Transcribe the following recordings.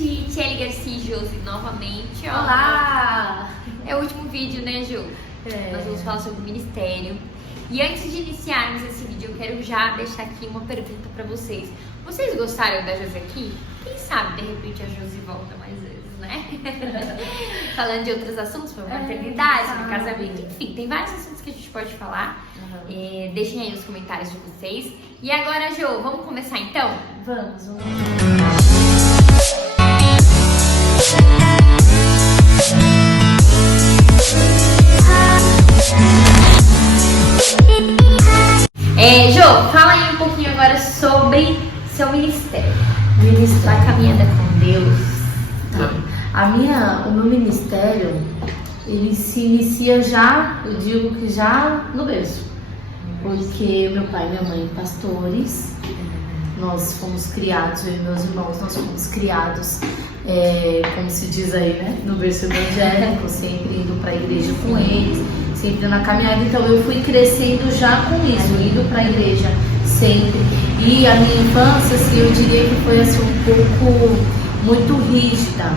gente! Tchelle Garcia e Josi novamente. Ó. Olá! É o último vídeo, né, Ju? Nós vamos falar sobre o ministério. E antes de iniciarmos esse vídeo, eu quero já deixar aqui uma pergunta pra vocês. Vocês gostaram da Josi aqui? Quem sabe, de repente, a Josi volta mais vezes, né? Falando de outros assuntos, sobre maternidade, sobre casamento, enfim, tem vários assuntos que a gente pode falar. Deixem aí nos comentários de vocês. E agora, Jo, vamos começar então? Vamos. Jo, fala aí um pouquinho agora sobre seu ministério. Sua caminhada com Deus. O meu ministério, ele se inicia já, eu digo que já no berço. Porque meu pai e minha mãe pastores, nós fomos criados, eu e meus irmãos, nós fomos criados, como se diz aí, né, no berço evangélico, sempre indo para a igreja com eles, sempre na caminhada. Então eu fui crescendo já com isso, indo para a igreja sempre. E a minha infância, assim, eu diria que foi assim um pouco muito rígida.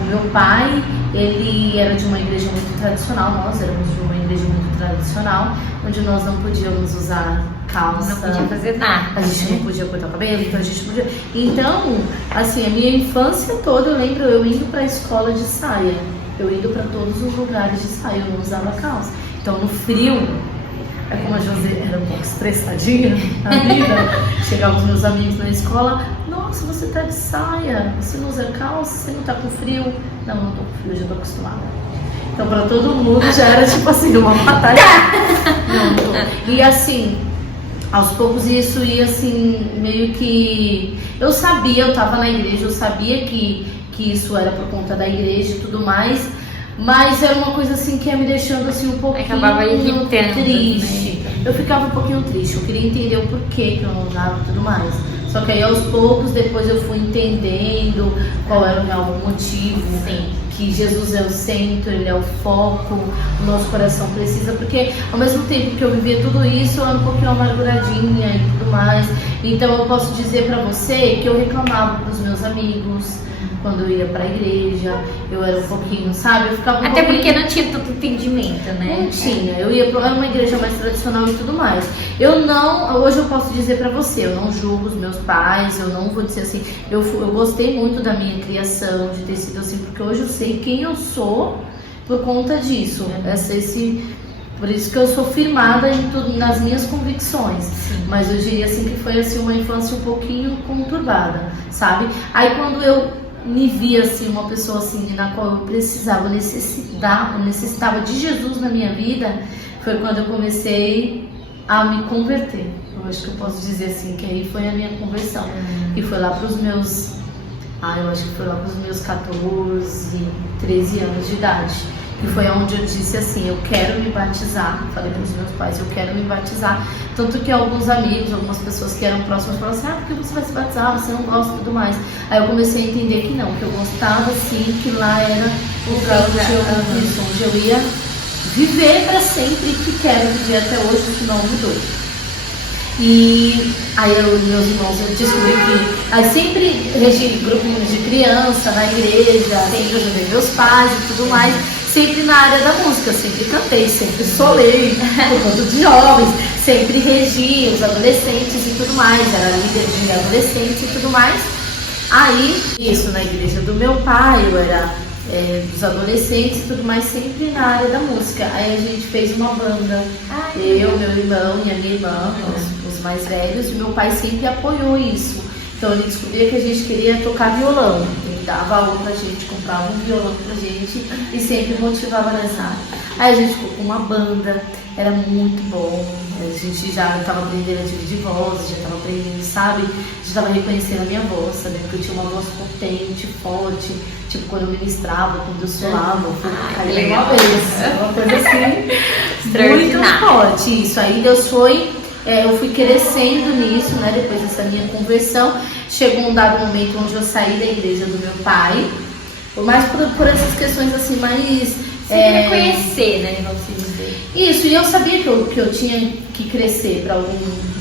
O meu pai, ele era de uma igreja muito tradicional, nós éramos de uma igreja muito tradicional, onde nós não podíamos usar calça. Não podia fazer nada. A gente não podia cortar o cabelo, então a gente podia... Então, assim, a minha infância toda, eu lembro eu indo para a escola de saia. Eu indo para todos os lugares de saia, eu não usava calça. Então, no frio, como a Josi era um pouco estressadinha na vida, chegavam os meus amigos na escola, nossa, você tá de saia, você não usa calça, você não tá com frio? Não, não tô com frio, já tô acostumada. Então, para todo mundo já era tipo assim, uma batalha. Não tô. E assim, aos poucos isso ia assim, meio que... Eu sabia, eu tava na igreja, eu sabia que isso era por conta da igreja e tudo mais, mas era uma coisa assim que ia me deixando assim um pouquinho acabava irritando, triste. Né? Eu ficava um pouquinho triste, eu queria entender o porquê que eu não usava e tudo mais. Só que aí aos poucos, depois eu fui entendendo qual era o real motivo. Sim. Que Jesus é o centro, Ele é o foco, o nosso coração precisa, porque ao mesmo tempo que eu vivia tudo isso, eu era um pouquinho amarguradinha e tudo mais. Então eu posso dizer pra você que eu reclamava pros meus amigos quando eu ia pra igreja, eu era um pouquinho, sabe? Eu ficava Até porque não tinha tanto entendimento, né? Não tinha, era uma igreja mais tradicional e tudo mais. Hoje eu posso dizer pra você, eu não julgo os meus pais, eu não vou dizer assim, eu gostei muito da minha criação, de ter sido assim, porque hoje eu sei quem eu sou por conta disso. Por isso que eu sou firmada em tudo, nas minhas convicções. Sim. Mas eu diria assim que foi assim uma infância um pouquinho conturbada, sabe? Aí quando eu me via assim, uma pessoa assim, na qual eu necessitava de Jesus na minha vida, foi quando eu comecei a me converter. Eu acho que eu posso dizer assim, que aí foi a minha conversão. E foi lá para os meus, eu acho que foi lá para os meus 14, 13 anos de idade. E foi onde eu disse assim, eu quero me batizar. Falei para os meus pais, eu quero me batizar. Tanto que alguns amigos, algumas pessoas que eram próximas falaram assim, por que você vai se batizar? Você não gosta e tudo mais. Aí eu comecei a entender que não, que eu gostava sim, que lá era o lugar onde eu ia viver para sempre e que quero viver até hoje, que não mudou. E aí meus irmãos, eu descobri que aí sempre regi grupinhos de criança na igreja, sempre ajudei meus pais e tudo mais, sempre na área da música, sempre cantei, sempre solei, por conta de jovens, sempre regi os adolescentes e tudo mais, era líder de adolescentes e tudo mais. Aí, isso na igreja do meu pai, eu era dos adolescentes e tudo mais, sempre na área da música. Aí a gente fez uma banda, eu, meu irmão e a minha irmã, os mais velhos, e meu pai sempre apoiou isso. Então ele descobria que a gente queria tocar violão, ele dava aula pra gente, comprava um violão pra gente e sempre motivava nessa área. Aí a gente ficou com uma banda, era muito bom, a gente já estava aprendendo a dividir vozes, já estava aprendendo, sabe? Já estava reconhecendo a minha voz, sabendo que eu tinha uma voz potente, forte, tipo quando eu ministrava, quando eu solava, caía uma vez, uma coisa assim, muito forte. Isso aí Deus eu fui crescendo nisso, né, depois dessa minha conversão. Chegou um dado momento onde eu saí da igreja do meu pai, mas por essas questões assim mais... reconhecer, né, vamos dizer. Isso, e eu sabia que eu tinha que crescer para algum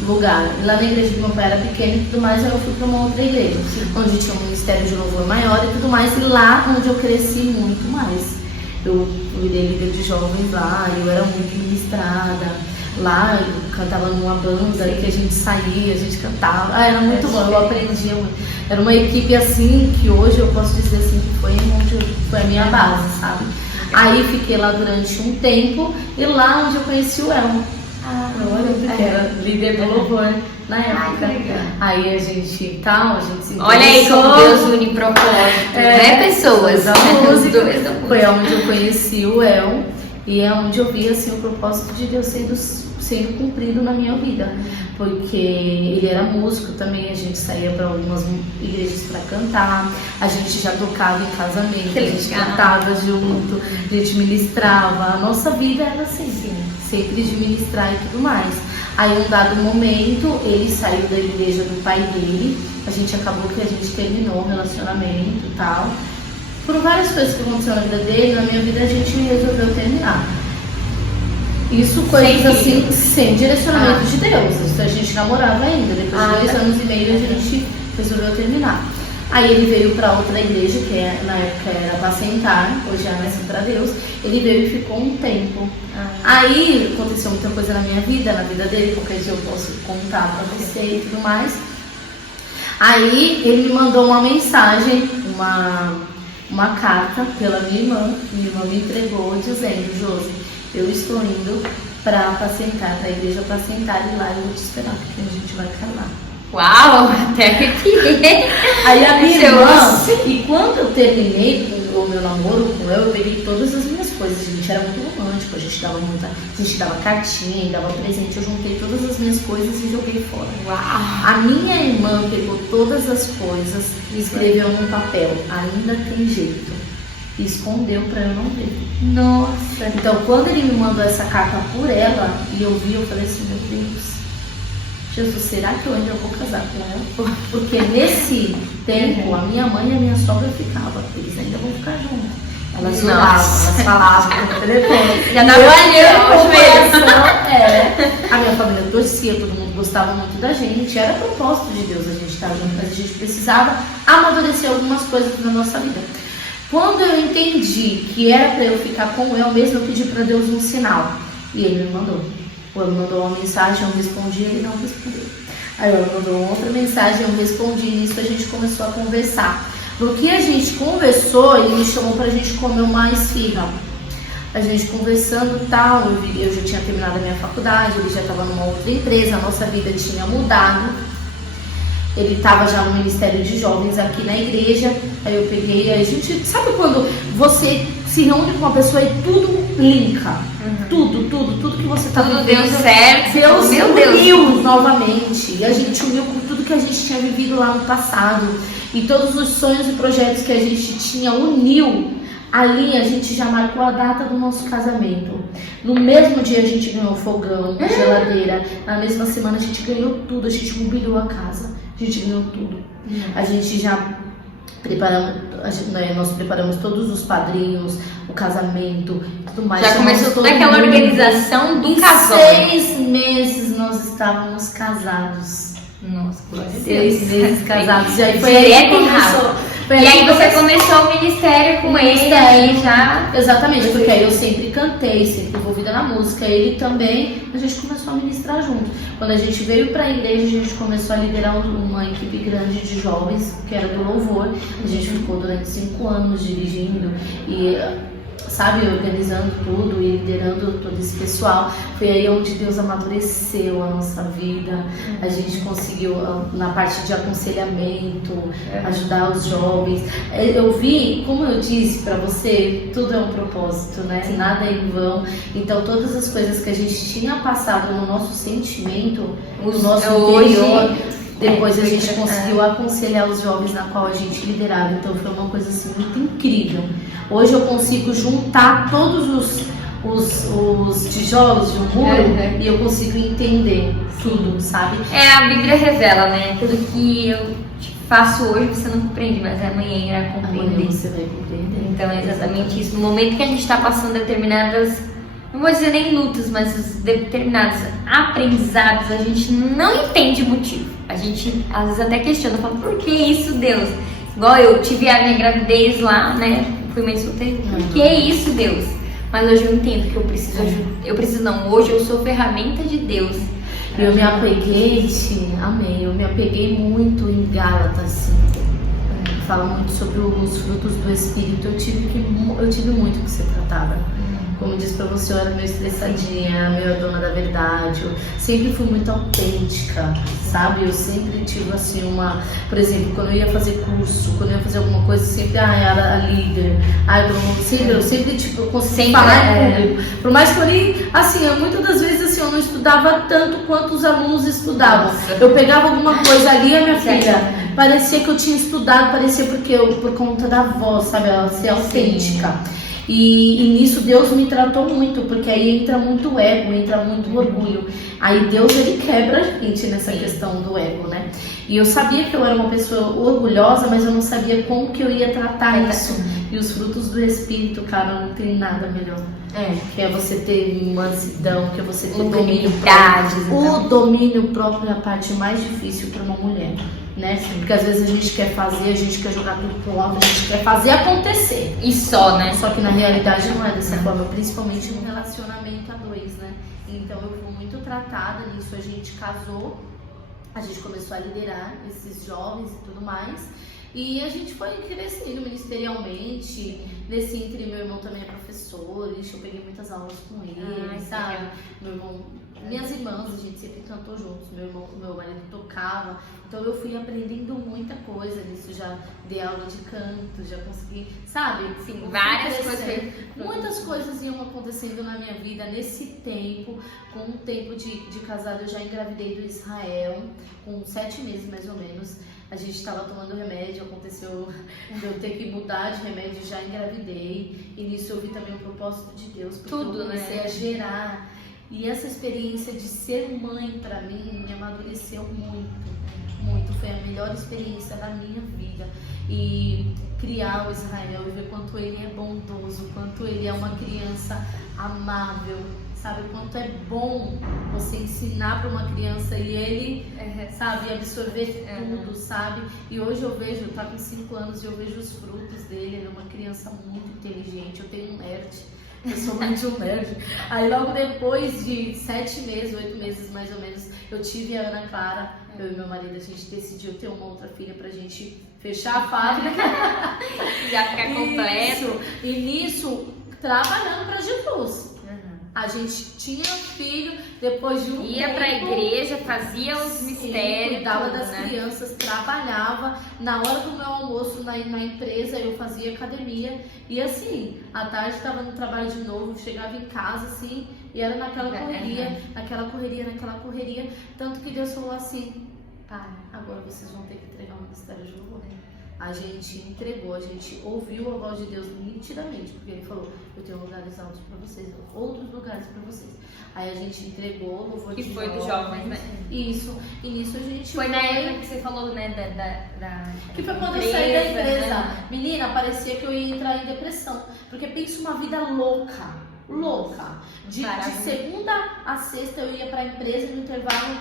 lugar. Lá na igreja do meu pai era pequena e tudo mais, eu fui para uma outra igreja, onde tinha um ministério de louvor maior e tudo mais, e lá onde eu cresci muito mais. Eu virei líder de jovens lá, eu era muito ministrada. Lá eu cantava numa banda que a gente saía, a gente cantava. Era muito bom, eu aprendia muito. Era uma equipe assim que hoje eu posso dizer assim que foi a minha base, sabe? Aí fiquei lá durante um tempo e lá onde eu conheci o Elmo. Que era líder do louvor na época. Aí a gente se interessou. Olha aí como Deus une propósito, né, pessoas? A música. Foi onde eu conheci o Elmo e é onde eu vi assim, o propósito de Deus sendo cumprido na minha vida, porque ele era músico também, a gente saía para algumas igrejas para cantar, a gente já tocava em casamento, a gente cantava junto, a gente ministrava, a nossa vida era assim, sempre de ministrar e tudo mais. Aí um dado momento ele saiu da igreja do pai dele, a gente acabou que a gente terminou o relacionamento e tal, por várias coisas que aconteceram na vida dele, na minha vida a gente resolveu terminar. Isso coisas assim, sem direcionamento de Deus. A gente namorava ainda, depois de 2 anos e meio a gente resolveu terminar. Aí ele veio para outra igreja, que na época era Apacentar, hoje é a Nasce para Deus. Ele veio e ficou um tempo. Aí aconteceu muita coisa na minha vida, na vida dele, qualquer dia eu posso contar para você e tudo mais. Aí ele me mandou uma mensagem, uma carta pela minha irmã me entregou dizendo: Josi, eu estou indo para Apacentar, para a igreja Apacentar, e lá eu vou te esperar, porque a gente vai casar. Uau, até que Aí a minha irmã, e quando eu terminei o meu namoro com eu peguei todas as minhas coisas, a gente era muito romântico, a gente dava cartinha, dava presente, eu juntei todas as minhas coisas e joguei fora. Uau. A minha irmã pegou todas as coisas e escreveu num papel: ainda tem jeito. E escondeu para eu não ver. Nossa. Então, quando ele me mandou essa carta por ela e eu vi, eu falei assim: meu Deus, Jesus, será que eu ainda vou casar com ela? Porque nesse tempo a minha mãe e a minha sogra ficavam, eles ainda vão ficar juntos. Elas falavam no telefone. Já dava a minha família torcia, todo mundo gostava muito da gente. Era propósito de Deus a gente estar junto, mas a gente precisava amadurecer algumas coisas na nossa vida. Quando eu entendi que era para eu ficar com ele mesmo, eu pedi para Deus um sinal. E ele me mandou. Ele mandou uma mensagem, eu respondi, ele não respondeu. Aí ele mandou outra mensagem, eu respondi, e nisso a gente começou a conversar. No que a gente conversou, ele me chamou pra gente comer uma esfirra. A gente conversando e tal, eu já tinha terminado a minha faculdade, ele já estava numa outra empresa, a nossa vida tinha mudado. Ele estava já no Ministério de Jovens aqui na igreja. Aí eu peguei, a gente, sabe quando você se reúne com uma pessoa e tudo linka? Tudo que você tá tudo vivendo, deu certo. Deus uniu novamente. E a gente uniu com tudo que a gente tinha vivido lá no passado. E todos os sonhos e projetos que a gente tinha uniu. Ali a gente já marcou a data do nosso casamento. No mesmo dia a gente ganhou fogão, geladeira. Na mesma semana a gente ganhou tudo, a gente mobiliou a casa. A gente ganhou tudo. A gente já nós preparamos todos os padrinhos, o casamento, tudo mais. Já começou toda aquela organização do casal. 6 meses nós estávamos casados. Nossa, glória a Deus. 6 meses casados. E aí foi aí que começou. E aí você começou o ministério com ele aí já. Exatamente, porque aí eu sempre cantei, sempre envolvida na música. Ele também, a gente começou a ministrar junto. Quando a gente veio para a igreja, a gente começou a liderar uma equipe grande de jovens, que era do louvor. A gente ficou durante 5 anos dirigindo e, sabe, organizando tudo e liderando todo esse pessoal. Foi aí onde Deus amadureceu a nossa vida. A gente conseguiu, na parte de aconselhamento, ajudar os jovens. Eu vi, como eu disse para você, tudo é um propósito, né? Nada é em vão. Então, todas as coisas que a gente tinha passado no nosso sentimento, no nosso interior, depois a gente conseguiu aconselhar os jovens na qual a gente liderava. Então foi uma coisa assim muito incrível. Hoje eu consigo juntar todos os tijolos de um muro e eu consigo entender tudo, sabe? A Bíblia revela, né? Tudo que eu faço hoje você não compreende, mas amanhã irá compreender. Amanhã você vai compreender. Então é exatamente isso. No momento que a gente está passando determinadas não vou dizer nem lutas, mas os determinados aprendizados, a gente não entende o motivo. A gente às vezes até questiona, fala, por que isso, Deus? Igual eu tive a minha gravidez lá, né? Fui mãe solteira. Por que isso, Deus? Mas hoje eu entendo que eu preciso ajuda. Eu preciso não, hoje eu sou ferramenta de Deus. Eu me apeguei, amém, eu me apeguei muito em Gálatas 5. Fala muito sobre os frutos do Espírito. Eu tive muito que ser tratada. Como disse pra você, eu era meio estressadinha, meio dona da verdade. Eu sempre fui muito autêntica, sabe? Eu sempre tive assim por exemplo, quando eu ia fazer curso, quando eu ia fazer alguma coisa, sempre era a líder. Eu sempre tipo, eu consegui falar em público. Por mais que muitas das vezes assim, eu não estudava tanto quanto os alunos estudavam. Eu pegava alguma coisa ali, a minha filha, parecia que eu tinha estudado, parecia por conta da voz, sabe? Ela ser autêntica. E nisso Deus me tratou muito, porque aí entra muito ego, entra muito orgulho. Aí Deus, ele quebra a gente nessa questão do ego, né? E eu sabia que eu era uma pessoa orgulhosa, mas eu não sabia como que eu ia tratar isso. E os frutos do Espírito, cara, não tem nada melhor. Que é você ter mansidão, que é você ter domínio próprio. O domínio próprio é a parte mais difícil para uma mulher, né? Porque às vezes a gente quer fazer, a gente quer jogar tudo pro alto, a gente quer fazer acontecer. E só, né? Só que na realidade não é dessa forma, principalmente no relacionamento a dois, né? Então eu fui muito tratada nisso, a gente casou, a gente começou a liderar esses jovens e tudo mais. E a gente foi crescendo ministerialmente. Nesse ínterim, meu irmão também é professor, eu peguei muitas aulas com ele, sabe? Meu irmão, minhas irmãs, a gente sempre cantou juntos, meu marido tocava. Então eu fui aprendendo muita coisa nisso, já dei aula de canto, já consegui, sabe? Sim, várias coisas. Muitas coisas iam acontecendo na minha vida nesse tempo. Com um tempo de casado, eu já engravidei do Israel, com 7 meses mais ou menos. A gente estava tomando remédio, aconteceu de eu ter que mudar de remédio, já engravidei. E nisso eu vi também o propósito de Deus, porque eu comecei a gerar. E essa experiência de ser mãe, para mim, me amadureceu muito, muito. Foi a melhor experiência da minha vida. E criar o Israel e ver quanto ele é bondoso, quanto ele é uma criança amável. Sabe, o quanto é bom você ensinar para uma criança e ele, sabe, absorver tudo, sabe? E hoje eu vejo, tá com 5 anos e eu vejo os frutos dele. Ele é uma criança muito inteligente. Eu tenho um nerd, eu sou mãe de um nerd. Aí logo depois de 7 meses, 8 meses mais ou menos, eu tive a Ana Clara. Eu e meu marido, a gente decidiu ter uma outra filha pra gente fechar a fábrica. Já ficar completo. E nisso, trabalhando pra Jesus. A gente tinha filho, depois de um ia tempo, pra igreja, fazia os mistérios, cuidava das crianças, trabalhava. Na hora do meu almoço na empresa, eu fazia academia. E assim, à tarde estava no trabalho de novo, chegava em casa assim, e era naquela correria. Tanto que Deus falou assim, pai, agora vocês vão ter que entregar o ministério de louvor. A gente entregou, a gente ouviu a voz de Deus nitidamente, porque ele falou, eu tenho lugares altos para vocês, outros lugares para vocês. Aí a gente entregou o louvor de jovens. Que foi dos jovens, né? Isso, e nisso a gente... Foi na época que você falou, né, que foi quando eu saí da empresa. Né? Menina, parecia que eu ia entrar em depressão, porque pensa uma vida louca. De segunda a sexta eu ia pra empresa, no intervalo,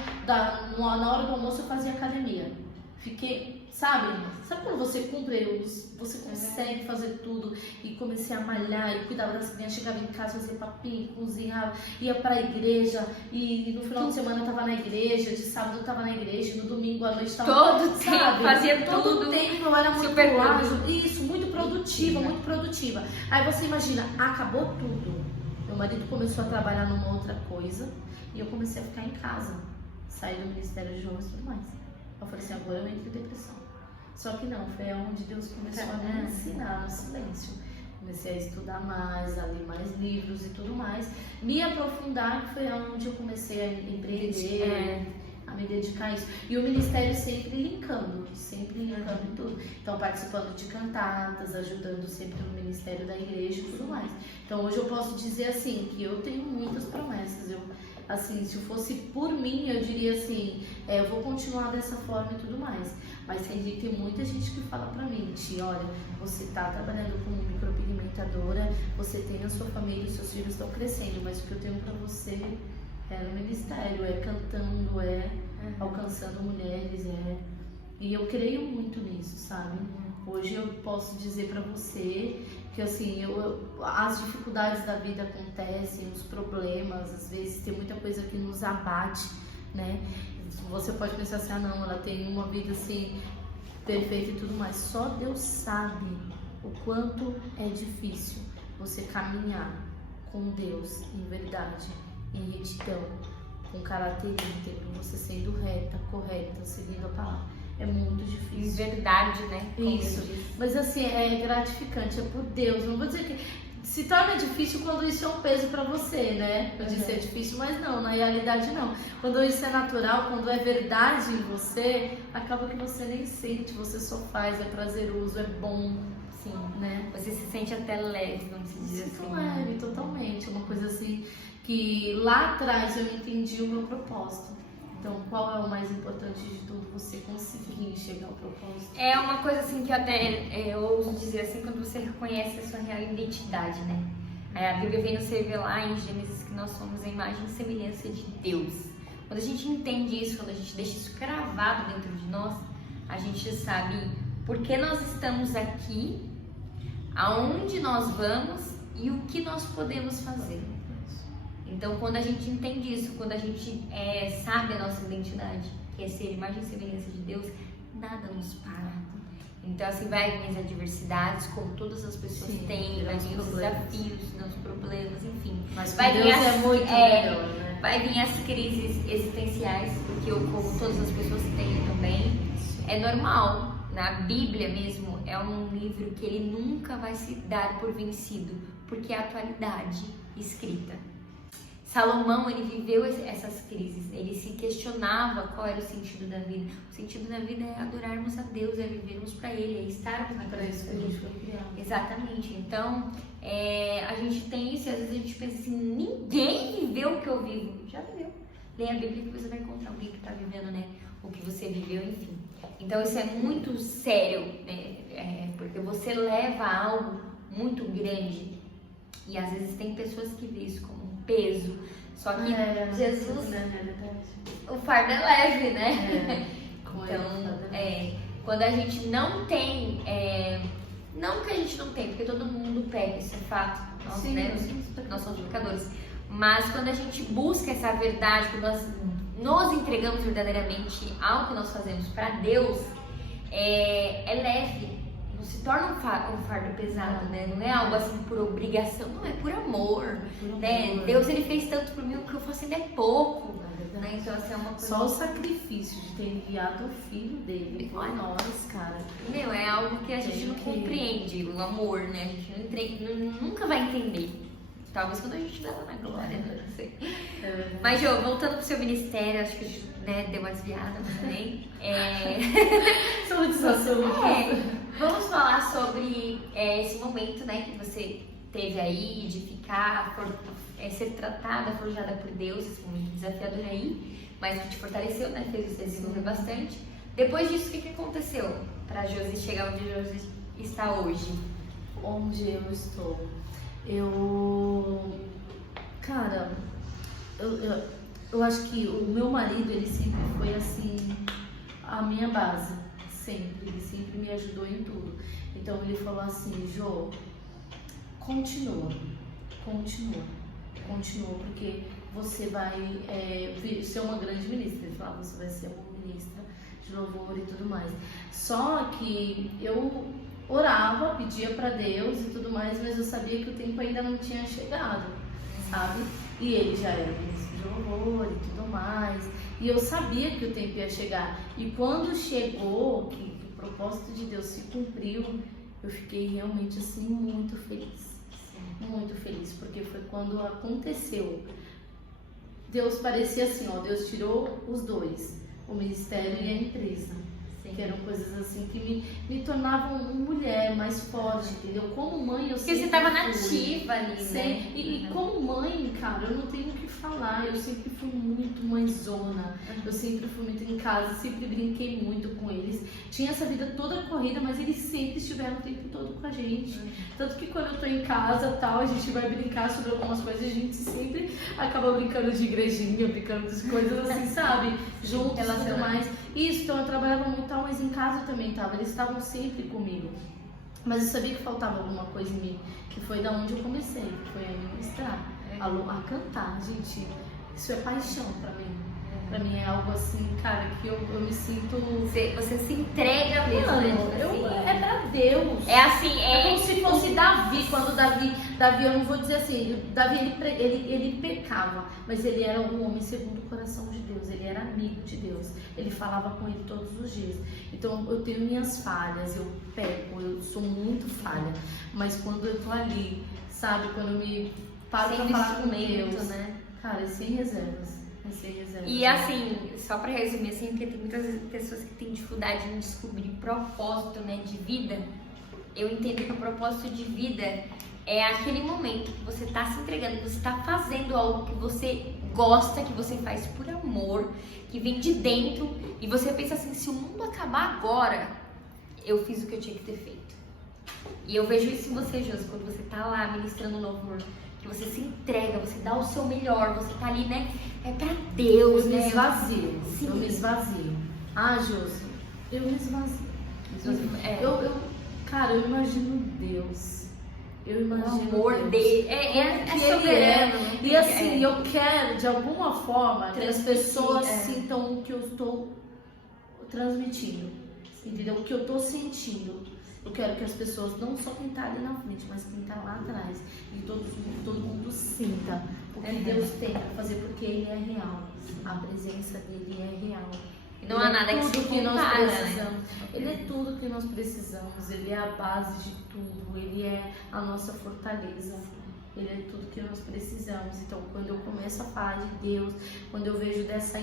na hora do almoço eu fazia academia. Fiquei, sabe quando você cumpre, você consegue fazer tudo. E comecei a malhar e cuidava das crianças, chegava em casa, fazia papinho, cozinhava, ia pra igreja. E no final de semana eu tava na igreja, de sábado eu tava na igreja, no domingo à noite tava... Todo tempo, fazia tudo. Todo tempo eu era muito super ágil. Isso, muito produtiva. Aí você imagina, acabou tudo. Meu marido começou a trabalhar numa outra coisa e eu comecei a ficar em casa. Saí do Ministério de Jovens e tudo mais. Eu falei assim, agora eu entro em depressão. Só que não, foi onde Deus começou a me ensinar no silêncio. Comecei a estudar mais, a ler mais livros e tudo mais. Me aprofundar, que foi onde eu comecei a empreender, a me dedicar a isso. E o ministério sempre linkando em tudo. Então, participando de cantatas, ajudando sempre no ministério da igreja e tudo mais. Então, hoje eu posso dizer assim, que eu tenho muitas promessas. Assim, se fosse por mim, eu diria assim, eu vou continuar dessa forma e tudo mais. Mas tem muita gente que fala pra mim, olha, você tá trabalhando com micropigmento orientadora, você tem a sua família, os seus filhos estão crescendo, mas o que eu tenho para você é no ministério, é cantando, é alcançando mulheres, e eu creio muito nisso, sabe? Hoje eu posso dizer para você que assim, as dificuldades da vida acontecem, os problemas, às vezes tem muita coisa que nos abate, né? Você pode pensar assim, não, ela tem uma vida assim perfeita e tudo mais. Só Deus sabe o quanto é difícil você caminhar com Deus em verdade, em retidão, com caráter íntegro, você sendo reta, correta, seguindo a palavra. É muito difícil. Em verdade, né? Isso. Mas assim, é gratificante, é por Deus. Não vou dizer que se torna difícil quando isso é um peso pra você, né? Eu disse é difícil, mas não, na realidade não. Quando isso é natural, quando é verdade em você, acaba que você nem sente, você só faz, é prazeroso, é bom. Sim, né? Você se sente até leve, vamos dizer assim. Leve, totalmente. Uma coisa assim que lá atrás eu entendi o meu propósito. Então, qual é o mais importante de tudo? Você conseguir chegar ao propósito. É uma coisa assim que eu até ouso dizer assim, quando você reconhece a sua real identidade, né? A Bíblia vem nos revelar em Gênesis que nós somos a imagem e semelhança de Deus. Quando a gente entende isso, quando a gente deixa isso cravado dentro de nós, a gente sabe por que nós estamos aqui, aonde nós vamos e o que nós podemos fazer. Então, quando a gente entende isso, quando a gente sabe a nossa identidade, que é ser imagem e semelhança de Deus, nada nos para. Então, assim, vai vir as adversidades, como todas as pessoas têm, vai vir os desafios, os problemas, enfim. Mas vai Deus é muito melhor, né? Vai vir as crises existenciais, porque eu, como todas as pessoas têm também, é normal. Na Bíblia mesmo, é um livro que ele nunca vai se dar por vencido, porque é a atualidade escrita. Salomão, ele viveu essas crises, ele se questionava qual era o sentido da vida. O sentido da vida é adorarmos a Deus, é vivermos para Ele, é estarmos na presença dele. Exatamente. Então, a gente tem isso e às vezes a gente pensa assim, ninguém viveu o que eu vivo. Já viveu. Leia a Bíblia que você vai encontrar alguém que está vivendo, né, o que você viveu, enfim. Então, isso é muito sério, né, porque você leva algo muito grande e às vezes tem pessoas que veem isso como peso, só que Jesus, o fardo é leve, né? Então, quando a gente não tem, não que a gente não tem, porque todo mundo peca, isso é fato, nós, sim, né? Nós somos pecadores, mas quando a gente busca essa verdade, quando nós nos entregamos verdadeiramente ao que nós fazemos para Deus, é leve. Se torna um fardo pesado, né? Não é algo assim por obrigação, não, é por amor, né? Deus, ele fez tanto por mim, o que eu faço ainda é pouco, né? Então, assim, é uma coisa... Só o sacrifício de ter enviado o filho dele por nós, cara. Meu, é algo que a gente não compreende, o amor, né? A gente nunca vai entender. Talvez quando a gente estiver lá na glória, não sei. Mas, Jô, voltando pro seu ministério, acho que deu uma desviada, mas também. Vamos falar sobre esse momento, né, que você teve aí de ficar, ser tratada, forjada por Deus, esse momento desafiador aí, mas que te fortaleceu, né, fez você desenvolver bastante. Depois disso, o que aconteceu para Josi chegar onde Josi está hoje? Onde eu estou? Cara, eu acho que o meu marido, ele sempre foi assim, a minha base, sempre, ele sempre me ajudou em tudo. Então ele falou assim, Jô, continua, porque você vai ser uma grande ministra. Ele falou, você vai ser uma ministra de louvor e tudo mais. Só que eu orava, pedia pra Deus e tudo mais, mas eu sabia que o tempo ainda não tinha chegado, sabe? E ele já era ministro de louvor e tudo mais, e eu sabia que o tempo ia chegar. E quando chegou, que o propósito de Deus se cumpriu, eu fiquei realmente assim muito feliz. Muito feliz, porque foi quando aconteceu. Deus parecia assim, Deus tirou os dois, o ministério e a empresa. que eram coisas assim que me tornavam uma mulher mais forte, entendeu? Como mãe, eu sempre Porque você tava fui. nativa ali, né? E como mãe, cara, eu não tenho o que falar. Eu sempre fui muito mãezona. Eu sempre fui muito em casa, sempre brinquei muito com eles. Tinha essa vida toda corrida, mas eles sempre estiveram o tempo todo com a gente. Tanto que quando eu tô em casa, tal, a gente vai brincar sobre algumas coisas, a gente sempre acaba brincando de igrejinha, brincando de coisas assim, sabe? Juntos e tudo mais. Isso, então eu trabalhava muito, tal, mas em casa também tava. Eles estavam sempre comigo. Mas eu sabia que faltava alguma coisa em mim, que foi da onde eu comecei, que foi a ministrar, a cantar, gente. Isso é paixão pra mim. Pra mim é algo assim, cara, que eu me sinto... Você se entrega mesmo, Mano, né? Tipo assim. é pra Deus. É assim, É como se fosse Davi, quando Davi, eu não vou dizer assim, Davi ele pecava, mas ele era um homem segundo o coração de Deus, ele era amigo de Deus, ele falava com ele todos os dias. Então eu tenho minhas falhas, eu peco, eu sou muito falha, mas quando eu tô ali, sabe, quando eu me paro pra falar com Deus, né? Cara, é sem reservas. E assim, só pra resumir, assim, porque tem muitas pessoas que têm dificuldade em descobrir propósito, né, de vida. Eu entendo que o propósito de vida é aquele momento que você tá se entregando, que você tá fazendo algo que você gosta, que você faz por amor, que vem de dentro, e você pensa assim, se o mundo acabar agora, eu fiz o que eu tinha que ter feito. E eu vejo isso em você, Josi, quando você tá lá ministrando louvor, que você se entrega, você dá o seu melhor, você tá ali, né? É pra Deus, eu né? Me esvazio, Sim. eu me esvazio. Ah, Josi, eu me esvazio. Cara, eu imagino Deus. Eu imagino o amor Deus. dele. E assim, eu quero, de alguma forma, que as pessoas sintam o que eu estou transmitindo. Entendeu? O que eu estou sentindo. Eu quero que as pessoas, não só quem está ali na frente, mas quem está lá atrás, e todo mundo sinta o que Deus tem para fazer, porque Ele é real. A presença dele é real. Não há nada que se compara, né? Ele é tudo que nós precisamos, Ele é a base de tudo, Ele é a nossa fortaleza. Ele é tudo que nós precisamos. Então, quando eu começo a falar de Deus, quando eu vejo essa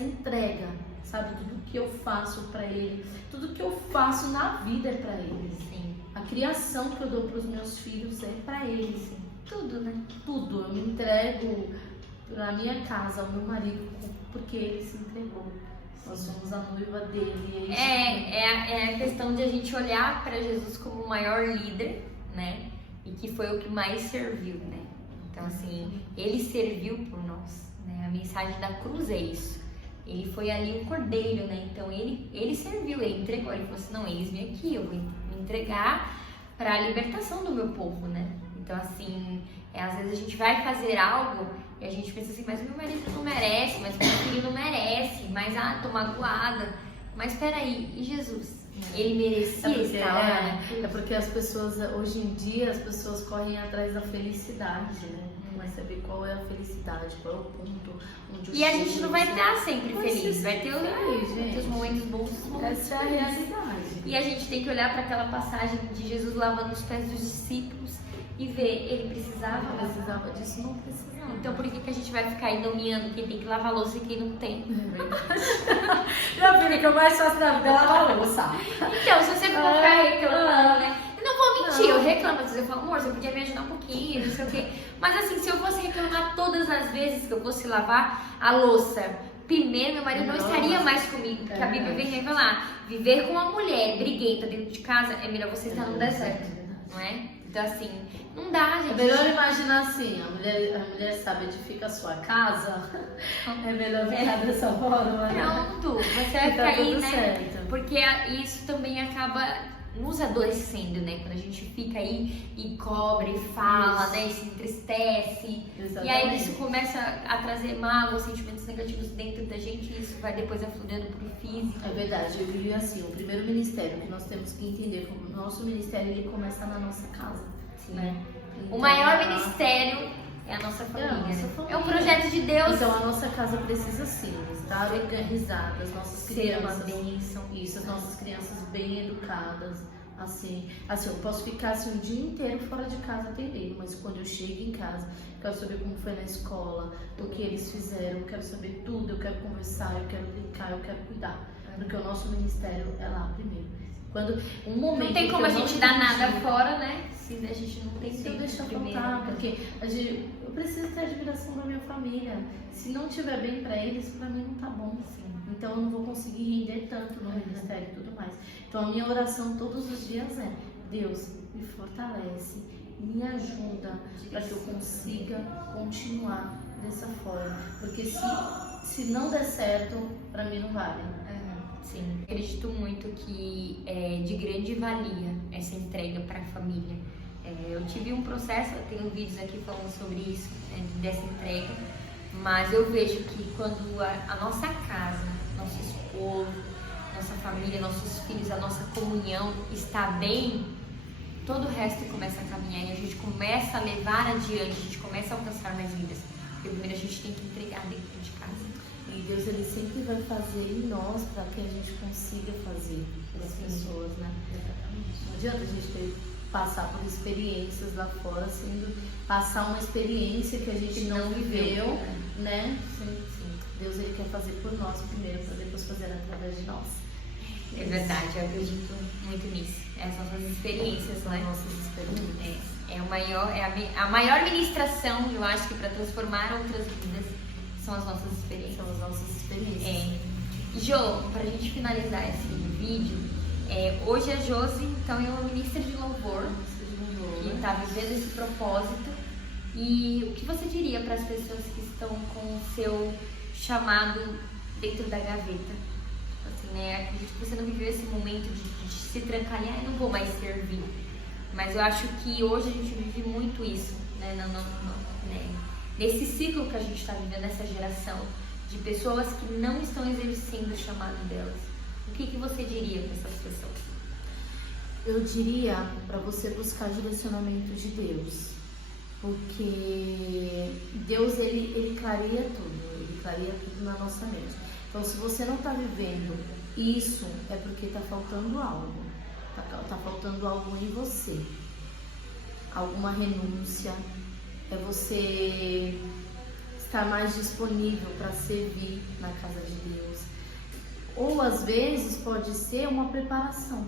entrega, sabe? Tudo que eu faço para Ele, tudo que eu faço na vida é para Ele. Sim. A criação que eu dou para os meus filhos é para Ele. Sim. Tudo, né? Tudo. Eu me entrego para minha casa, ao meu marido, porque Ele se entregou. Nós somos a noiva dele. É a questão de a gente olhar para Jesus como o maior líder, né? E que foi o que mais serviu, né? Então, assim, ele serviu por nós, né? A mensagem da cruz é isso. Ele foi ali um cordeiro, né? Então, ele serviu, ele entregou. Ele falou assim, não, eis-me aqui, eu vou me entregar para a libertação do meu povo, né? Então, assim, às vezes a gente vai fazer algo e a gente pensa assim, mas meu marido não merece, mas meu filho não merece, mas, tô magoada. Mas, peraí, e Jesus? Ele merecia estar lá, né? É porque as pessoas, hoje em dia, as pessoas correm atrás da felicidade, né? Mas saber qual é a felicidade, qual é o ponto onde E a gente não vai estar sempre feliz, vai ter os momentos bons, os momentos essa é a realidade. E a gente tem que olhar para aquela passagem de Jesus lavando os pés dos discípulos e ver, ele precisava disso, não precisava. Então por que a gente vai ficar aí nomeando quem tem que lavar louça e quem não tem? Minha filha, que eu mais faço na vida é lavar louça. Então, se você for ficar reclamando, né? Eu não vou mentir, eu reclamo, às vezes eu falo, amor, você podia me ajudar um pouquinho, não sei o quê. Mas assim, se eu fosse reclamar todas as vezes que eu fosse lavar a louça, primeiro meu marido não estaria mais comigo, porque a Bíblia vem revelar, viver com uma mulher briguenta dentro de casa é melhor você estar no deserto, não é? Então assim, não dá, gente. É melhor imaginar assim, a mulher sabe, edifica a sua casa, é melhor ficar dessa forma. Pronto, você vai ficar aí, né? Certo. Porque isso também acaba nos adoecendo, né? Quando a gente fica aí e cobre, fala, né? E se entristece. Exatamente. E aí isso começa a trazer mágoas, sentimentos negativos dentro da gente e isso vai depois aflorando pro físico. É verdade, eu vivi assim, o primeiro ministério que nós temos que entender, como o nosso ministério ele começa na nossa casa. Sim. Né? Então, o maior ministério é a nossa família. É um projeto de Deus. Então a nossa casa precisa sim estar organizada, as nossas crianças, as nossas crianças bem educadas. Assim, eu posso ficar assim, o dia inteiro fora de casa atendendo, mas quando eu chego em casa, eu quero saber como foi na escola, o que eles fizeram, eu quero saber tudo, eu quero conversar, eu quero brincar, eu quero cuidar. Porque o nosso ministério é lá primeiro. Quando um momento Não tem como que a eu não gente dar nada entendi, fora, né? Se a gente não tem se eu tempo deixar primeiro. faltar, porque eu preciso ter admiração da minha família. Se não estiver bem pra eles, pra mim não tá bom. Sim. Então eu não vou conseguir render tanto no ministério e tudo mais. Então a minha oração todos os dias é: Deus, me fortalece, me ajuda para que eu consiga continuar dessa forma. Porque se não der certo, pra mim não vale. Sim, acredito muito que é de grande valia essa entrega para a família. Eu tive um processo, eu tenho vídeos aqui falando sobre isso, dessa entrega, mas eu vejo que quando a nossa casa, nosso esposo, nossa família, nossos filhos, a nossa comunhão está bem, todo o resto começa a caminhar e a gente começa a levar adiante, a gente começa a alcançar mais vidas. Porque primeiro a gente tem que entregar dentro de casa. E Deus, ele sempre vai fazer em nós para que a gente consiga fazer para as pessoas, né? Não adianta a gente passar por experiências lá fora, passar uma experiência que a gente não viveu, né? Sim. Deus, ele quer fazer por nós primeiro, para depois fazer através de nós. É verdade, eu acredito muito nisso. Essas nossas experiências, né? Nossas experiências. A maior ministração, eu acho que para transformar outras vidas são as nossas experiências. São as nossas experiências. Jô, pra gente finalizar esse vídeo, hoje a Josi, então, é uma ministra de louvor que está vivendo esse propósito. E o que você diria para as pessoas que estão com o seu chamado dentro da gaveta? Assim, né? Acredito que você não viveu esse momento de se trancar e não vou mais servir. Mas eu acho que hoje a gente vive muito isso, né? Nesse ciclo que a gente está vivendo, nessa geração de pessoas que não estão exercendo o chamado delas. O que você diria para essas pessoas? Eu diria para você buscar direcionamento de Deus, porque Deus ele clareia tudo na nossa mente. Então, se você não está vivendo isso, é porque está faltando algo, tá faltando algo em você, alguma renúncia. É você estar mais disponível para servir na casa de Deus. Ou às vezes pode ser uma preparação,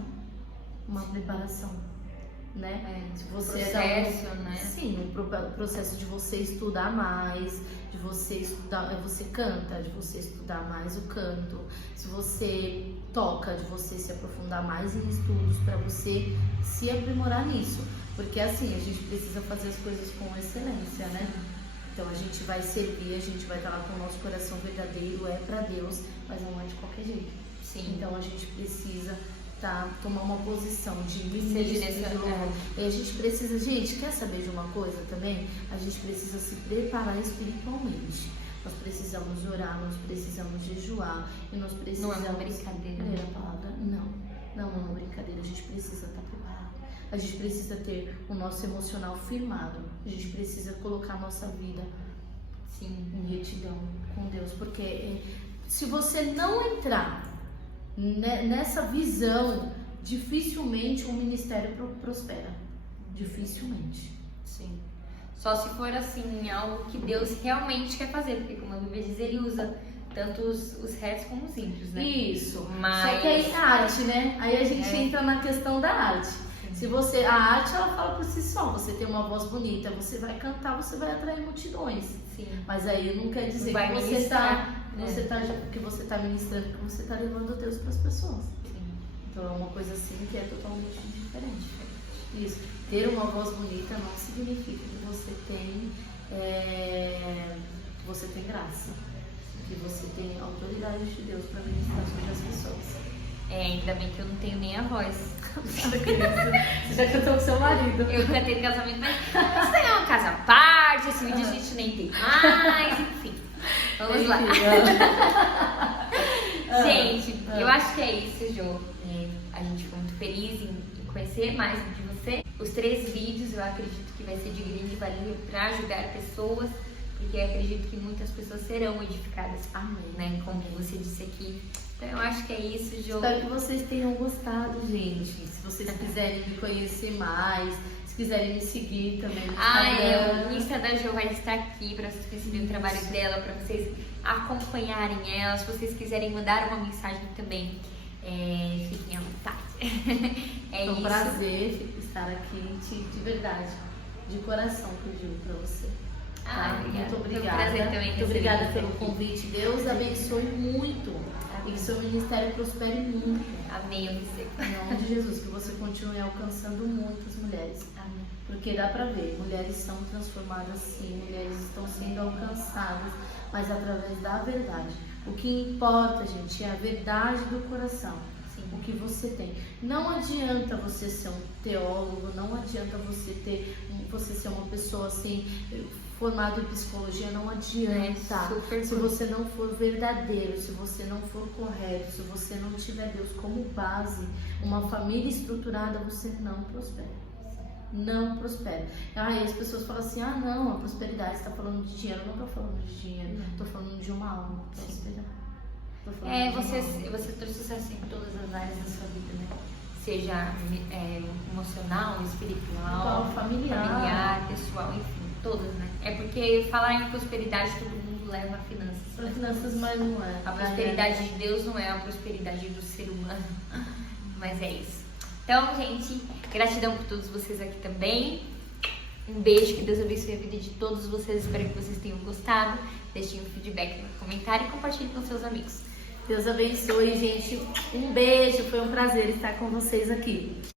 né? Se você processo, né? Sim, o processo de você estudar mais, de você estudar, você canta, de você estudar mais o canto. Se você toca, de você se aprofundar mais em estudos para você se aprimorar nisso. Porque assim, a gente precisa fazer as coisas com excelência, né? Então a gente vai servir, a gente vai estar lá com o nosso coração verdadeiro, é para Deus, mas não é de qualquer jeito. Sim. Então a gente precisa tomar uma posição de ministro. E a gente precisa, gente, quer saber de uma coisa também? A gente precisa se preparar espiritualmente. Nós precisamos orar, nós precisamos jejuar e nós precisamos... Não é uma brincadeira. Ler a palavra? Não é uma brincadeira. A gente precisa estar preparado. A gente precisa ter o nosso emocional firmado. A gente precisa colocar a nossa vida em retidão com Deus. Porque se você não entrar nessa visão, dificilmente um ministério prospera. Dificilmente. Sim. Só se for assim, algo que Deus realmente quer fazer. Porque como a Bíblia diz, ele usa tanto os retos como os ímpios, né? Isso. Mas... Só que aí é arte, né? Aí a gente entra na questão da arte. Se você, a arte, ela fala por si só. Você tem uma voz bonita, você vai cantar, você vai atrair multidões. Sim. Mas aí não quer dizer vai que você que você está ministrando, que você está levando Deus para as pessoas. Sim. Então é uma coisa assim que é totalmente diferente. Isso. Ter uma voz bonita não significa que você tem graça, que você tem autoridade de Deus para ministrar sobre as pessoas. Ainda bem que eu não tenho nem a voz. Você já cantou com seu marido. Eu cantei no casamento, mas isso aí é uma casa à parte, esse vídeo a gente nem tem mais, enfim. Vamos lá. Gente, eu acho que é isso, Jô. A gente ficou muito feliz em conhecer mais de você. Os 3 vídeos eu acredito que vai ser de grande valia para ajudar pessoas, porque eu acredito que muitas pessoas serão edificadas. Amém. Né? Como você disse aqui, Então eu acho que é isso, Jô. Espero que vocês tenham gostado, gente. Se vocês quiserem me conhecer mais, se quiserem me seguir também no Instagram. O Insta da Jo vai estar aqui para vocês conhecerem o trabalho dela, para vocês acompanharem ela. Se vocês quiserem mandar uma mensagem também, fiquem à vontade. Foi um prazer estar aqui, de verdade, de coração, pediu para você. Tá? Muito obrigada. Foi um prazer também. Muito obrigada pelo convite. Deus abençoe muito. E que seu ministério prospere muito. Amém, eu sei. Em nome de Jesus, que você continue alcançando muitas mulheres. Amém. Porque dá pra ver, mulheres são transformadas sim, mulheres estão sendo alcançadas, mas através da verdade. O que importa, gente, é a verdade do coração. Sim. O que você tem. Não adianta você ser um teólogo, não adianta você ser uma pessoa assim, formada em psicologia, não adianta. Se você não for verdadeiro, se você não for correto, se você não tiver Deus como base, uma família estruturada, você não prospera. Não prospera. Aí as pessoas falam assim, não, a prosperidade, você está falando de dinheiro. Eu não estou falando de dinheiro, estou falando de uma alma prosperar. Você trouxe sucesso em todas as áreas da sua vida, né? Seja emocional, espiritual, familiar, pessoal, enfim, todas, né? É porque falar em prosperidade todo mundo leva a finanças. Para finanças, mas não é. A prosperidade de Deus não é a prosperidade do ser humano, mas é isso. Então, gente, gratidão por todos vocês aqui também. Um beijo, que Deus abençoe a vida de todos vocês. Espero que vocês tenham gostado. Deixem um feedback no comentário e compartilhem com seus amigos. Deus abençoe, gente. Um beijo, foi um prazer estar com vocês aqui.